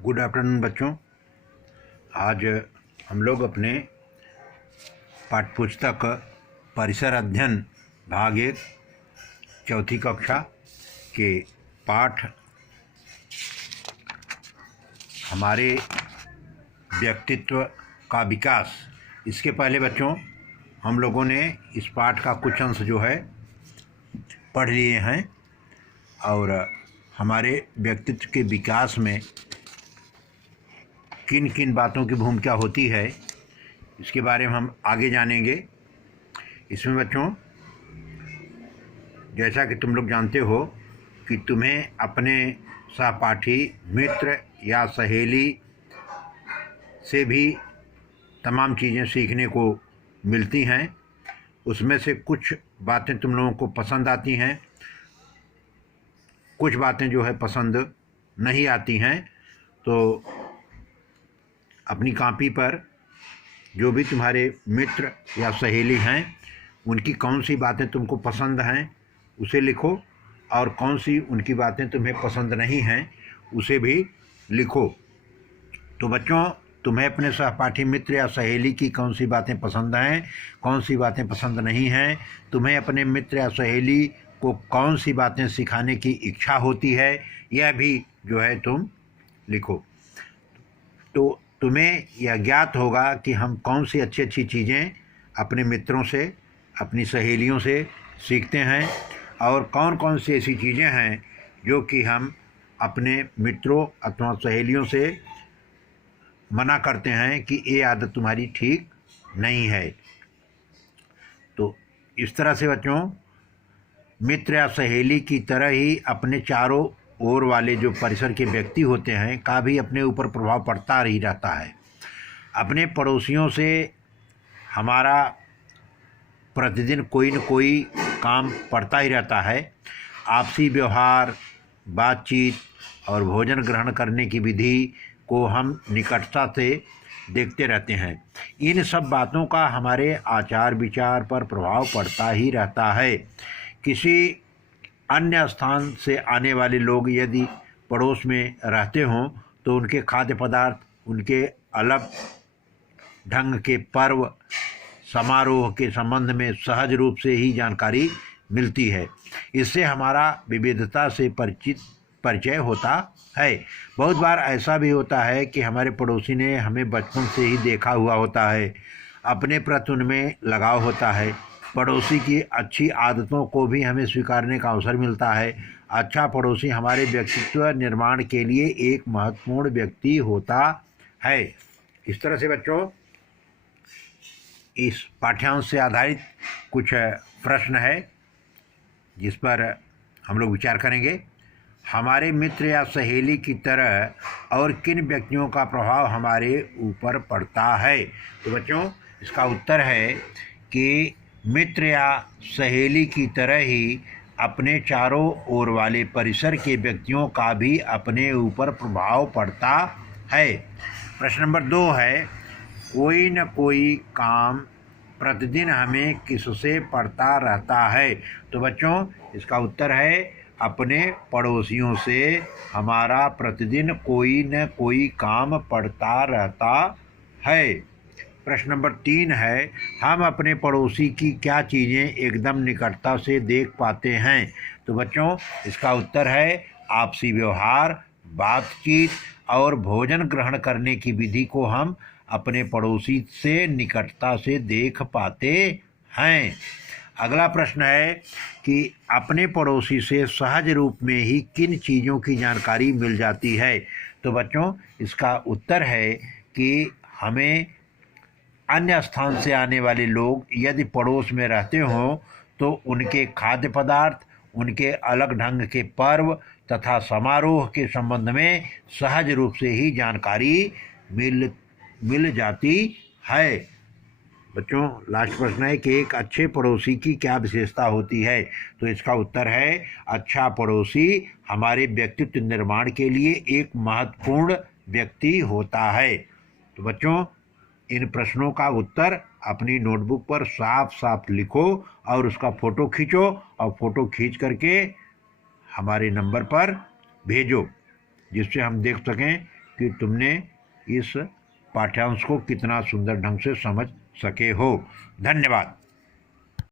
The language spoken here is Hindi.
गुड आफ्टरनून बच्चों। आज हम लोग अपने पाठ्यपुस्तक परिसर अध्ययन भाग 1 चौथी कक्षा के पाठ हमारे व्यक्तित्व का विकास, इसके पहले बच्चों हम लोगों ने इस पाठ का कुछ अंश जो है पढ़ लिए हैं और हमारे व्यक्तित्व के विकास में किन किन बातों की भूमिका होती है इसके बारे में हम आगे जानेंगे। इसमें बच्चों जैसा कि तुम लोग जानते हो कि तुम्हें अपने सहपाठी मित्र या सहेली से भी तमाम चीज़ें सीखने को मिलती हैं। उसमें से कुछ बातें तुम लोगों को पसंद आती हैं, कुछ बातें जो है पसंद नहीं आती हैं। तो अपनी कॉपी पर जो भी तुम्हारे मित्र या सहेली हैं उनकी कौन सी बातें तुमको पसंद हैं उसे लिखो और कौन सी उनकी बातें तुम्हें पसंद नहीं हैं उसे भी लिखो। तो बच्चों तुम्हें अपने सहपाठी मित्र या सहेली की कौन सी बातें पसंद हैं, कौन सी बातें पसंद नहीं हैं, तुम्हें अपने मित्र या सहेली को कौन सी बातें सिखाने की इच्छा होती है, यह भी जो है तुम लिखो। तो तुम्हें यह ज्ञात होगा कि हम कौन सी अच्छी अच्छी चीज़ें अपने मित्रों से, अपनी सहेलियों से सीखते हैं और कौन कौन सी ऐसी चीज़ें हैं जो कि हम अपने मित्रों अथवा सहेलियों से मना करते हैं कि ये आदत तुम्हारी ठीक नहीं है। तो इस तरह से बच्चों मित्र या सहेली की तरह ही अपने चारों ओर वाले जो परिसर के व्यक्ति होते हैं का भी अपने ऊपर प्रभाव पड़ता ही रहता है। अपने पड़ोसियों से हमारा प्रतिदिन कोई न कोई काम पड़ता ही रहता है। आपसी व्यवहार, बातचीत और भोजन ग्रहण करने की विधि को हम निकटता से देखते रहते हैं। इन सब बातों का हमारे आचार विचार पर प्रभाव पड़ता ही रहता है। किसी अन्य स्थान से आने वाले लोग यदि पड़ोस में रहते हों तो उनके खाद्य पदार्थ, उनके अलग ढंग के पर्व समारोह के संबंध में सहज रूप से ही जानकारी मिलती है। इससे हमारा विविधता से परिचय होता है। बहुत बार ऐसा भी होता है कि हमारे पड़ोसी ने हमें बचपन से ही देखा हुआ होता है, अपने प्रति उनमें लगाव होता है। पड़ोसी की अच्छी आदतों को भी हमें स्वीकारने का अवसर मिलता है। अच्छा पड़ोसी हमारे व्यक्तित्व निर्माण के लिए एक महत्वपूर्ण व्यक्ति होता है। इस तरह से बच्चों इस पाठ्यांश से आधारित कुछ प्रश्न है जिस पर हम लोग विचार करेंगे। हमारे मित्र या सहेली की तरह और किन व्यक्तियों का प्रभाव हमारे ऊपर पड़ता है? तो बच्चों इसका उत्तर है कि मित्र या सहेली की तरह ही अपने चारों ओर वाले परिसर के व्यक्तियों का भी अपने ऊपर प्रभाव पड़ता है। प्रश्न नंबर 2 है, कोई न कोई काम प्रतिदिन हमें किससे पड़ता रहता है? तो बच्चों इसका उत्तर है अपने पड़ोसियों से हमारा प्रतिदिन कोई न कोई काम पड़ता रहता है। प्रश्न नंबर 3 है, हम अपने पड़ोसी की क्या चीज़ें एकदम निकटता से देख पाते हैं? तो बच्चों इसका उत्तर है आपसी व्यवहार, बातचीत और भोजन ग्रहण करने की विधि को हम अपने पड़ोसी से निकटता से देख पाते हैं। अगला प्रश्न है कि अपने पड़ोसी से सहज रूप में ही किन चीज़ों की जानकारी मिल जाती है? तो बच्चों इसका उत्तर है कि हमें अन्य स्थान से आने वाले लोग यदि पड़ोस में रहते हों तो उनके खाद्य पदार्थ, उनके अलग ढंग के पर्व तथा समारोह के संबंध में सहज रूप से ही जानकारी मिल जाती है। बच्चों लास्ट प्रश्न है कि एक अच्छे पड़ोसी की क्या विशेषता होती है? तो इसका उत्तर है अच्छा पड़ोसी हमारे व्यक्तित्व निर्माण के लिए एक महत्वपूर्ण व्यक्ति होता है। तो बच्चों इन प्रश्नों का उत्तर अपनी नोटबुक पर साफ साफ लिखो और उसका फ़ोटो खींचो और फ़ोटो खींच करके हमारे नंबर पर भेजो जिससे हम देख सकें कि तुमने इस पाठ्यांश को कितना सुंदर ढंग से समझ सके हो। धन्यवाद।